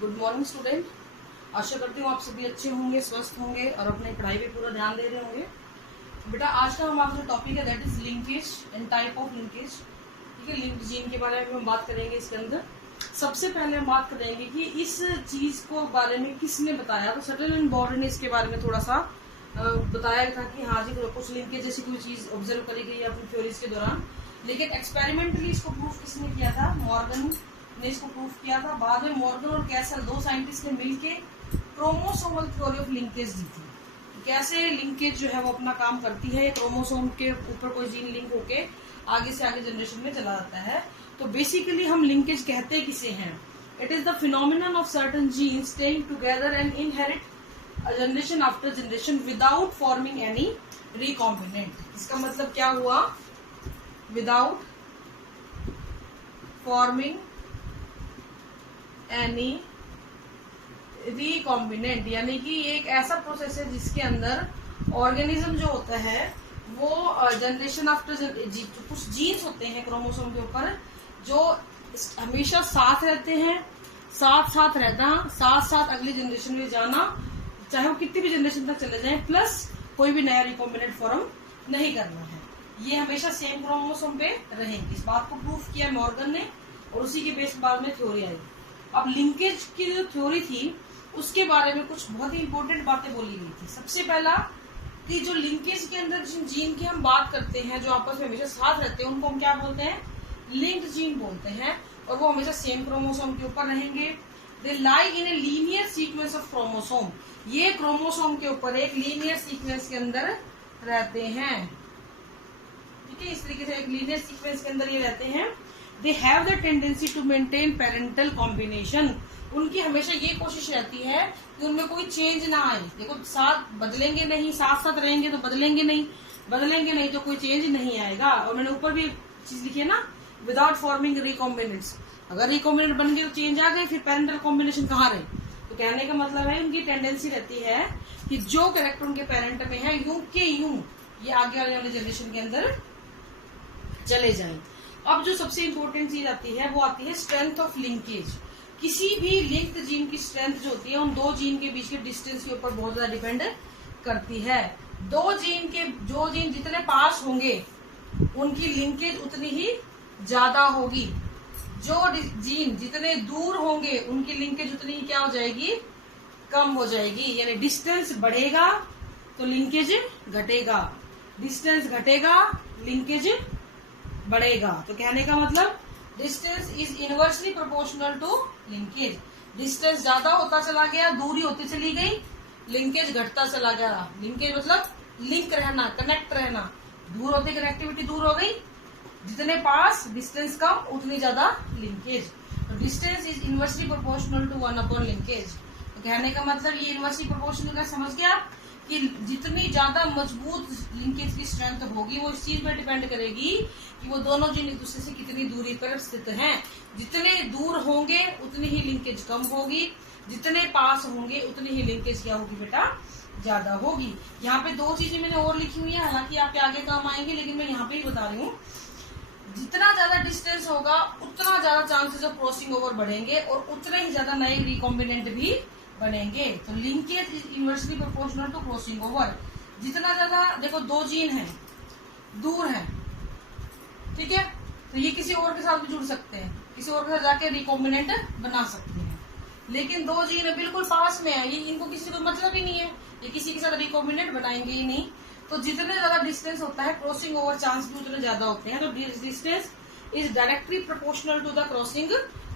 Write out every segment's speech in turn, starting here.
Good morning student. आशा करती हूँ आप सभी अच्छे होंगे, स्वस्थ होंगे और अपनी पढ़ाई पे पूरा ध्यान दे रहे होंगे। बेटा आज का हमारा जो टॉपिक है that is linkage and type of linkage. ठीक है, लिंक्ड जीन के बारे में हम बात करेंगे। इसके अंदर सबसे पहले हम बात करेंगे कि इस चीज को बारे में किसने बताया। तो सटल एंड बॉर्डर ने इसके बारे में थोड़ा सा बताया था कि हाँ जी कुछ लिंकेज जैसी कोई चीज ऑब्जर्व करी गई अपनी थ्योरीज के दौरान, लेकिन एक्सपेरिमेंटली इसको प्रूफ किसने किया था? मॉर्गन ने इसको प्रूफ किया था। बाद में मॉर्गन और कैसल दो साइंटिस्ट ने मिलके क्रोमोसोमल थ्योरी ऑफ लिंकेज दी थी। कैसे लिंकेज जो है वो अपना काम करती है, क्रोमोसोम के ऊपर कोई जीन लिंक होके आगे से आगे जनरेशन में चला जाता है। तो बेसिकली हम लिंकेज कहते किसे हैं? It is the phenomenon of certain gene staying together and inherit generation after generation without forming any recombinant. इसका मतलब क्या हुआ? विदाउट फॉर्मिंग एनी रिकॉम्बिनेंट, यानी कि एक ऐसा प्रोसेस है जिसके अंदर ऑर्गेनिज्म जो होता है वो जनरेशन आफ्टर कुछ जीन्स होते हैं क्रोमोसोम के ऊपर जो हमेशा साथ रहते हैं, साथ साथ रहना, साथ साथ अगली जनरेशन में जाना, चाहे वो कितनी भी जनरेशन तक चले जाएं, प्लस कोई भी नया रिकॉम्बिनेंट फॉर्म नहीं करना है। ये हमेशा सेम क्रोमोसोम पे रहेंगे। इस बात को प्रूफ किया मॉर्गन ने और उसी के बेस बाद में थ्योरी आई। अब लिंकेज की जो थ्योरी थी उसके बारे में कुछ बहुत ही इंपॉर्टेंट बातें बोली गई थी। सबसे पहला कि जो लिंकेज के अंदर जिन जीन की हम बात करते हैं जो आपस में हमेशा साथ रहते हैं उनको हम क्या बोलते हैं? लिंक्ड जीन बोलते हैं। और वो हमेशा सेम क्रोमोसोम के ऊपर रहेंगे। They lie in a linear sequence of chromosome. ये क्रोमोसोम के ऊपर एक लीनियर सीक्वेंस के अंदर रहते हैं। ठीक है, इस तरीके से एक लीनियर सीक्वेंस के अंदर ये रहते हैं। They have the tendency to maintain parental combination. उनकी हमेशा ये कोशिश रहती है कि उनमें कोई चेंज ना आए। देखो साथ बदलेंगे नहीं, साथ साथ रहेंगे तो बदलेंगे नहीं तो कोई चेंज नहीं आएगा। और मैंने ऊपर भी चीज लिखी है ना, विदाउट फॉर्मिंग रिकॉम्बिनेंट्स। अगर रिकॉम्बिनेंट बन गए तो चेंज आ गए, फिर पेरेंटल कॉम्बिनेशन कहाँ रहे? तो कहने का मतलब है उनकी टेंडेंसी रहती है कि जो कैरेक्टर उनके पेरेंट में है यूं के यूं ये आगे आने वाले जनरेशन के अंदर चले जाए। अब जो सबसे इंपॉर्टेंट चीज आती है वो आती है स्ट्रेंथ ऑफ लिंकेज। किसी भी लिंक्ड जीन की स्ट्रेंथ जो होती है उन दो जीन के बीच के डिस्टेंस के ऊपर बहुत ज्यादा डिपेंड करती है। जो जीन जितने पास होंगे उनकी लिंकेज उतनी ही ज्यादा होगी। जो जीन जितने दूर होंगे उनकी लिंकेज उतनी ही क्या हो जाएगी? कम हो जाएगी। यानी डिस्टेंस बढ़ेगा तो लिंकेज घटेगा, डिस्टेंस घटेगा लिंकेज बढ़ेगा। तो कहने का मतलब distance is inversely proportional to linkage. Distance ज्यादा होता चला गया, दूरी होती चली गई, लिंकेज घटता चला गया। लिंकेज मतलब लिंक रहना, कनेक्ट रहना। दूर होते कनेक्टिविटी दूर हो गई, जितने पास डिस्टेंस कम उतनी ज्यादा लिंकेज। तो distance is inversely proportional to 1 linkage. तो कहने का मतलब ये इनवर्सली प्रोपोर्शनल का समझ गया कि जितनी ज्यादा मजबूत लिंकेज की स्ट्रेंथ होगी वो इस चीज पर डिपेंड करेगी कि वो दोनों जीन एक दूसरे से कितनी दूरी पर स्थित हैं। जितने दूर होंगे उतनी ही लिंकेज कम होगी, जितने पास होंगे उतनी ही लिंकेज क्या होगी बेटा? ज्यादा होगी। यहाँ पे दो चीजें मैंने और लिखी हुई है, हालांकि आपके आगे काम आएंगे, लेकिन मैं यहाँ पे ही बता रही हूँ। जितना ज्यादा डिस्टेंस होगा उतना ज्यादा चांसेस ऑफ क्रॉसिंग ओवर बढ़ेंगे और उतने ही ज्यादा नए रिकॉम्बिनेंट भी बनेंगे। तो linkage is inversely proportional to crossing over. जितना ज्यादा, देखो दो जीन हैं, दूर हैं, ठीक है, तो ये किसी और के साथ भी जुड़ सकते हैं, किसी और के साथ जाके रिकॉम्बिनेंट बना सकते हैं। लेकिन दो जीन बिल्कुल पास में है, ये इनको किसी को मतलब ही नहीं है, ये किसी के साथ रिकॉम्बिनेंट बनाएंगे ही नहीं। तो जितने ज्यादा डिस्टेंस होता है क्रॉसिंग ओवर चांस भी उतने ज्यादा होते हैं। तो distance is directly proportional to the crossing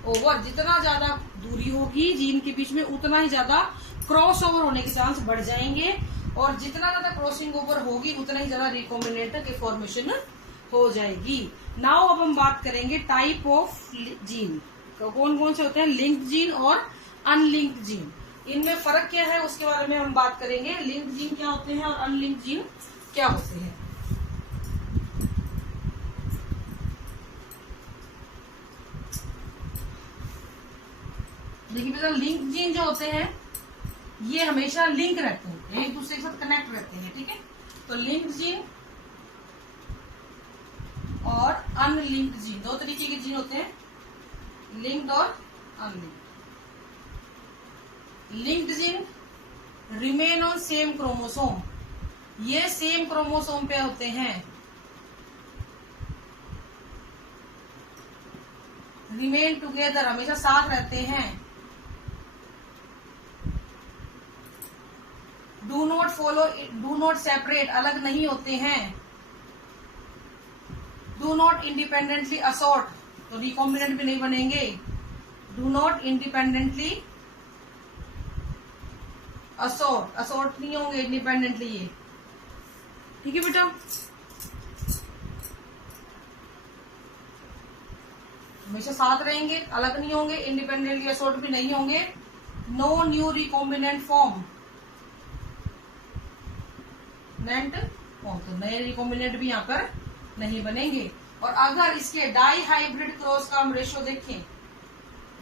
over. जितना ज्यादा दूरी होगी जीन के बीच में उतना ही ज्यादा क्रॉस ओवर होने के चांस बढ़ जाएंगे, और जितना ज्यादा क्रॉसिंग ओवर होगी उतना ही ज्यादा रिकॉम्बिनेंट के फॉर्मेशन हो जाएगी। नाउ अब हम बात करेंगे टाइप ऑफ जीन। कौन कौन से होते हैं? लिंक्ड जीन और अनलिंक्ड जीन। इनमें फर्क क्या है उसके बारे में हम बात करेंगे। लिंक्ड जीन क्या होते हैं और अनलिंक्ड जीन क्या होते हैं। देखिए बेटा, लिंक्ड जीन जो होते हैं ये हमेशा लिंक रहते हैं, एक दूसरे के साथ कनेक्ट रहते हैं। ठीक है, तो लिंक्ड जीन और अनलिंक्ड जीन दो तरीके के जीन होते हैं, लिंक्ड और unlinked. Linked gene remain on same chromosome, ये सेम क्रोमोसोम पे होते हैं, रिमेन टुगेदर हमेशा साथ रहते हैं, do not follow, do not separate, अलग नहीं होते हैं, डू नॉट इंडिपेंडेंटली असॉर्ट, तो रिकॉम्बिनेंट भी नहीं बनेंगे, do not independently assort, assort नहीं होंगे इंडिपेंडेंटली ये, ठीक है बेटा। हमेशा साथ रहेंगे, अलग नहीं होंगे, इंडिपेंडेंटली असॉर्ट भी नहीं होंगे, नो न्यू रिकॉम्बिनेंट फॉर्म, तो नए रिकॉम्बिनेंट भी यहाँ पर नहीं बनेंगे। और अगर इसके डाई हाइब्रिड क्रॉस का हम रेशियो देखें,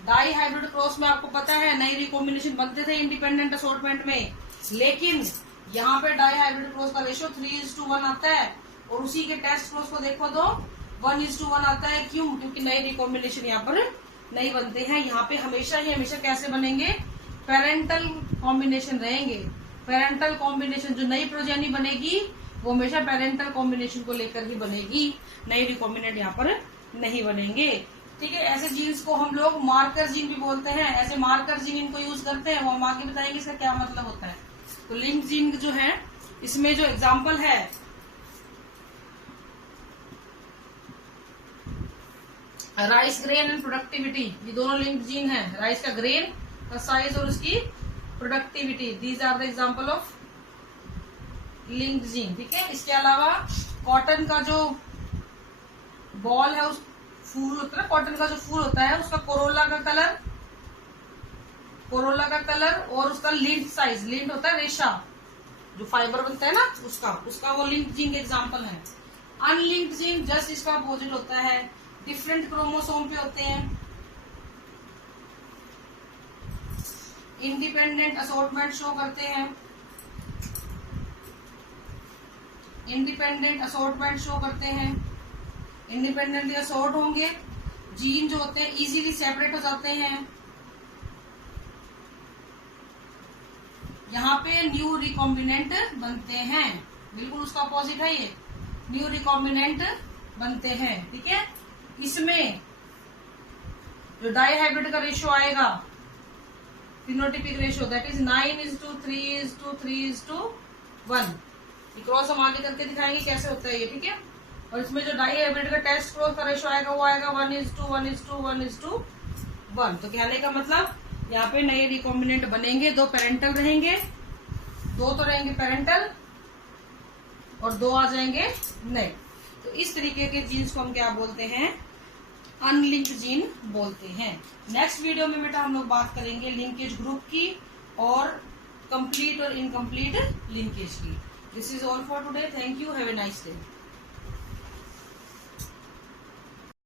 डाई हाइब्रिड क्रॉस में आपको पता है नई रिकॉम्बिनेशन बनते थे इंडिपेंडेंट असॉर्टमेंट में, लेकिन यहाँ पे डाई हाइब्रिड क्रॉस का रेशियो 3:1 आता है, और उसी के टेस्ट क्रॉस को देखो तो 1:1 आता है। क्यों? क्योंकि नई रिकॉम्बिनेशन यहाँ पर नहीं बनते हैं, यहाँ पे हमेशा कैसे बनेंगे, पेरेंटल कॉम्बिनेशन रहेंगे, पेरेंटल कॉम्बिनेशन, जो नई प्रोजेनी बनेगी वो हमेशा पेरेंटल कॉम्बिनेशन को लेकर ही बनेगी, नई रिकॉम्बिनेंट यहाँ पर नहीं बनेंगे, ठीक है। ऐसे जीन्स को हम लोग मार्कर जीन भी बोलते हैं, ऐसे मार्कर जीन इनको यूज करते हैं, वो हम आगे बताएंगे इसका क्या मतलब होता है। तो लिंक जीन जो है, इसमें जो एग्जाम्पल है, राइस ग्रेन एंड प्रोडक्टिविटी, ये दोनों लिंक जीन है, राइस का ग्रेन का साइज और उसकी productivity, these are the example of linked gene, ठीक है। इसके अलावा कॉटन का जो बॉल है, उस फूल होता है, कॉटन का जो फूल होता है उसका कोरोला का कलर और उसका लिंट साइज, लिंट होता है रेशा, जो फाइबर बनता है ना, उसका वो लिंक्ड जीन के एग्जाम्पल है। अनलिंक्ड जीन जस्ट इसका अपोजिट होता है, डिफरेंट क्रोमोसोम पे होते हैं, इंडिपेंडेंट असॉर्टमेंट शो करते हैं, इंडिपेंडेंट असॉर्टमेंट शो करते हैं, इंडिपेंडेंटली असॉर्ट होंगे, जीन जो होते हैं इजीली सेपरेट हो जाते हैं, यहाँ पे न्यू रिकॉम्बिनेंट बनते हैं, बिल्कुल उसका अपोजिट है ये, न्यू रिकॉम्बिनेंट बनते हैं, ठीक है। इसमें जो डाई हाइब्रिड का रेशियो आएगा, phenotypic ratio, that is 9:3:3:1, cross हम आगे करके दिखाएंगे कैसे होता है ये, ठीक है। और इसमें जो डाई हाइब्रिड का टेस्ट क्रॉस का रेशियो आएगा वो आएगा 1:1:1:1। तो कहने का मतलब यहाँ पे नए रिकॉम्बिनेंट बनेंगे, 2 पेरेंटल रहेंगे, 2 तो रहेंगे पेरेंटल और 2 आ जाएंगे नए। तो इस तरीके के जीन्स को हम क्या बोलते हैं, अनलिंक्ड जीन बोलते हैं। नेक्स्ट वीडियो में बेटा हम लोग बात करेंगे लिंकेज ग्रुप की और कंप्लीट और इनकम्प्लीट लिंकेज की। This is all for today, thank you, have a nice day.